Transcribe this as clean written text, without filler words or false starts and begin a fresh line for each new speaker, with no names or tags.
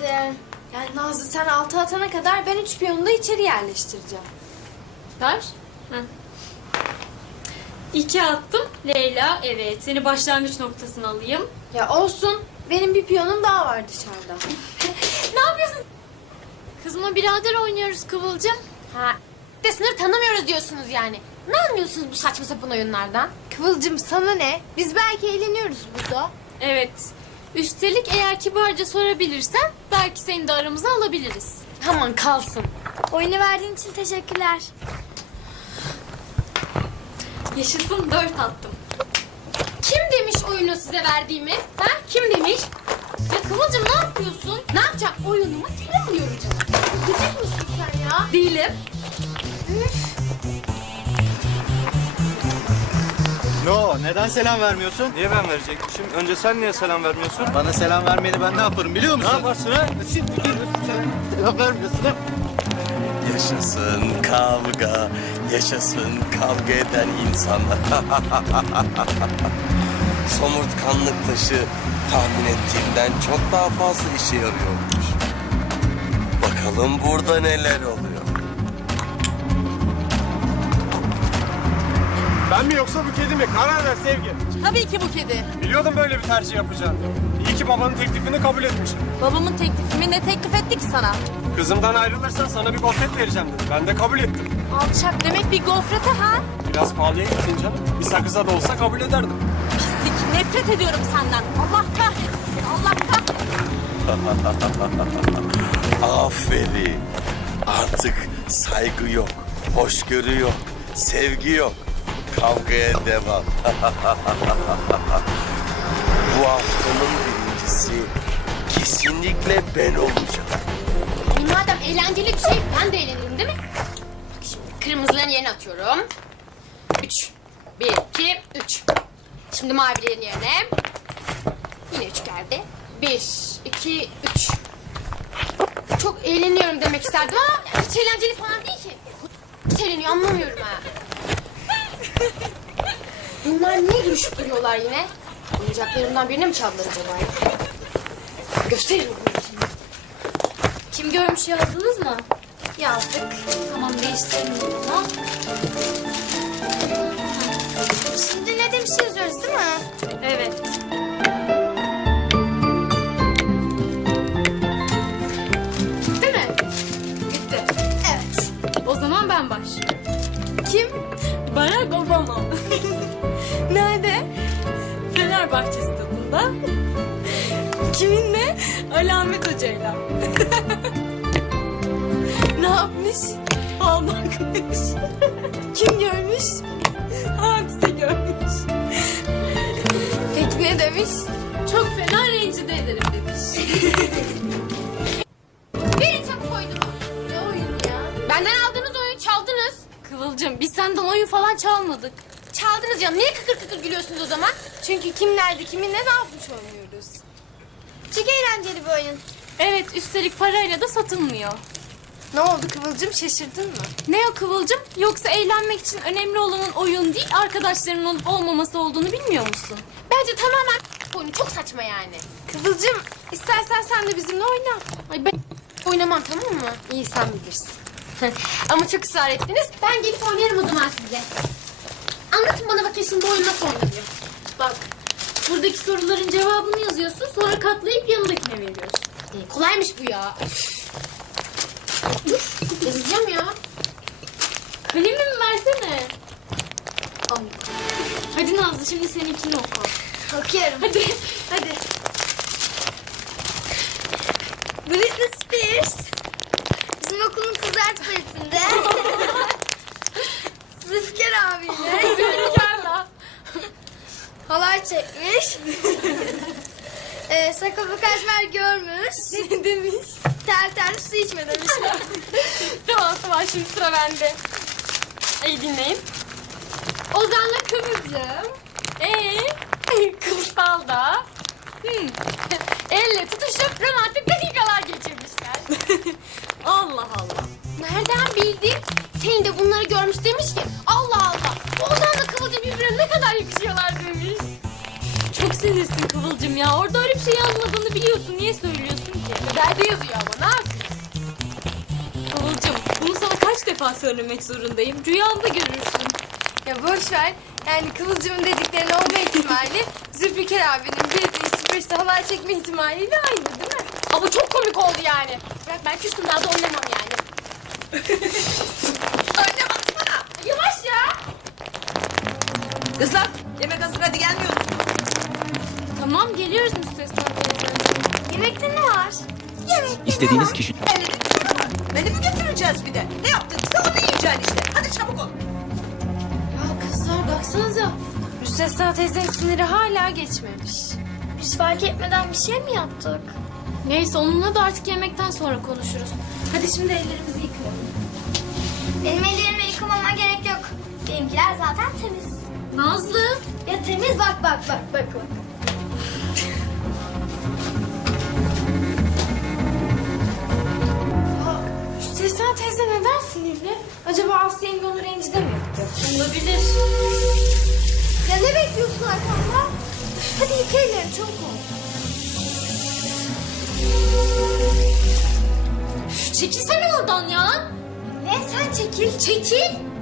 Yani Nazlı sen 6 atana kadar ben 3 piyonu da içeri yerleştireceğim.
Ver. Heh. 2 attım. Leyla, evet. Seni başlangıç noktasına alayım.
Ya olsun. Benim bir piyonum daha var dışarıda.
Ne yapıyorsun? Kızımla birader oynuyoruz Kıvılcım.
Ha, de sınır tanımıyoruz diyorsunuz yani. Ne anlıyorsunuz bu saçma sapan oyunlardan? Kıvılcım sana ne? Biz belki eğleniyoruz burada.
Evet. Üstelik eğer kibarca sorabilirsen belki seni de aramıza alabiliriz.
Aman kalsın.
Oyunu verdiğin için teşekkürler.
Yaşasın 4 attım.
Kim demiş oyunu size verdiğimi? Ha? Kim demiş?
Ya Kıvılcım ne yapıyorsun?
Ne yapacak? Oyunumu geri alıyorum canım. Gıcık mısın sen ya?
Değilim.
No, neden selam vermiyorsun?
Niye ben verecekmişim? Önce sen niye selam vermiyorsun?
Bana selam vermeyeni ben ne yaparım biliyor musun?
Ne yaparsın ha?
Selam vermiyorsun ha?
Yaşasın kavga, yaşasın kavga eden insanlar. Somurtkanlık taşı tahmin ettiğimden çok daha fazla işe yarıyormuş. Bakalım burada neler oluyor.
Ben mi yoksa bu kedi mi? Karar ver Sevgi.
Tabii ki bu kedi.
Biliyordum böyle bir tercih yapacağını. İyi ki babanın teklifini kabul etmişim.
Babamın teklifimi ne teklif etti ki sana?
Kızımdan ayrılırsan sana bir gofret vereceğim dedi. Ben de kabul ettim.
Alçak demek bir gofrete ha?
Biraz pahalıya gittin canım. Bir sakıza da olsa kabul ederdim.
Pislik, nefret ediyorum senden. Allah kahretsin seni, Allah kahretsin.
Aferin. Artık saygı yok, hoşgörü yok, sevgi yok. Kavgaya devam. Bu haftanın birincisi kesinlikle ben olacağım.
Madem eğlenceli bir şey ben de eğlenirim değil mi? Bak şimdi kırmızıların yerine atıyorum. 3. 1, 2, 3. Şimdi mavilerin yerine. Yine 3 geldi. 1, 2, 3. Çok eğleniyorum demek isterdim ama yani hiç eğlenceli falan değil ki. Hiç eğleniyor anlamıyorum ha. Bunlar niye gülüşüp duruyorlar yine? Oyuncaklarımdan birine mi çaldılar acaba? Gösteririm bunu şimdi.
Kim görmüş yazdınız mı?
Yazdık.
Tamam değiştirelim o zaman.
Şimdi ne demiş yazıyoruz değil mi?
Evet.
Bitti mi? Bitti. Evet.
O zaman ben başlıyorum.
Kim?
Barack Obama.
Nerede?
Fenerbahçe stadında. Kiminle? Ali Ahmet Hoca'yla.
Ne yapmış?
Fal bakmış.
Kim görmüş?
Hadise görmüş.
Peki ne demiş?
Çok fena rencide ederim demiş.
Verin çabuk oyunu. Ne oyunu ya? Benden aldığınız oyunu çaldınız.
Kıvılcım biz senden oyun falan çalmadık.
Çaldınız canım. Niye kıkır kıkır gülüyorsunuz o zaman? Çünkü kim nerede kiminle ne yapmış oynuyoruz. Çok eğlenceli bir oyun.
Evet üstelik parayla da satılmıyor.
Ne oldu Kıvılcım şaşırdın mı?
Ne o Kıvılcım? Yoksa eğlenmek için önemli olanın oyun değil arkadaşlarının olup olmaması olduğunu bilmiyor musun?
Bence tamamen oyunu çok saçma yani. Kıvılcım istersen sen de bizimle oyna.
Ay ben
Oynamam tamam mı? İyi sen bilirsin. Ama çok ısrar ettiniz. Ben gelip oynarım o zaman size. Anlatın bana bakayım şimdi bu oyun nasıl oynanıyor.
bak buradaki soruların cevabını yazıyorsun sonra katlayıp yanındakine veriyorsun.
Kolaymış bu ya. Dur yazacağım ya.
Kalemimi versene.
Al.
Hadi Nazlı şimdi seninkini oku.
Okuyorum.
Hadi hadi.
Britney Spears. Bizim okulun kızlar tuvaletinde. Zülfikar abiyle.
Zülfikar'la.
Halay çekmiş. Sakallı kaşmer görmüş.
Ne demiş?
Ter ter su içme demiş.
Tamam şimdi sıra bende. İyi dinleyin. Ozan'la Kıvılcım. Kıvılsal'da. Elle tutuşup romantik dakikalar geçirmişler. Allah Allah.
Nereden bildin? Seni de bunları görmüş demiş ki Allah Allah. Ozan'la Kıvılcım birbirine ne kadar yakışıyorlar demiş.
Çok sinirsin Kıvılcım ya. Orada öyle bir şey yazmadığını biliyorsun. Niye söylüyorsun ki?
Haberde yazıyor ama ne yapayım?
Kıvılcım bunu sana kaç defa söylemek zorundayım. Rüyanda görürsün.
Ya boş ver. Yani Kıvılcım'ın dediklerinin olma ihtimali Zülfikar abinin bildiği süpürse halay çekme ihtimaliyle aynı değil mi?
Ama çok komik oldu yani. Bırak ben küstüm daha da oynamam yani.
Oynamasana.
Yavaş ya.
Kızlar yemek hazır hadi gelmiyor musun?
Tamam geliyoruz Müstesna teyze.
Yemekte ne var?
İstediğiniz kişi...
Beni mi götüreceğiz bir de? Ne yaptıysa onu yiyeceksin işte. Hadi çabuk ol.
Ya kızlar baksanıza. Müstesna teyzenin siniri hala geçmemiş. Biz fark etmeden bir şey mi yaptık?
Neyse onunla da artık yemekten sonra konuşuruz. Hadi şimdi ellerimizi yıkayalım.
Benim ellerimi yıkamama gerek yok. Benimkiler zaten temiz.
Nazlı.
Ya temiz bak.
Müstesna teyze neden sinirli? Acaba Aslı yenge onu rencide mi yaptı?
Olabilir.
Ya ne bekliyorsun arkamda? Hadi yıka ellerini çabuk ol.
Çekilsene oradan ya.
Ne sen çekil.
Çekil.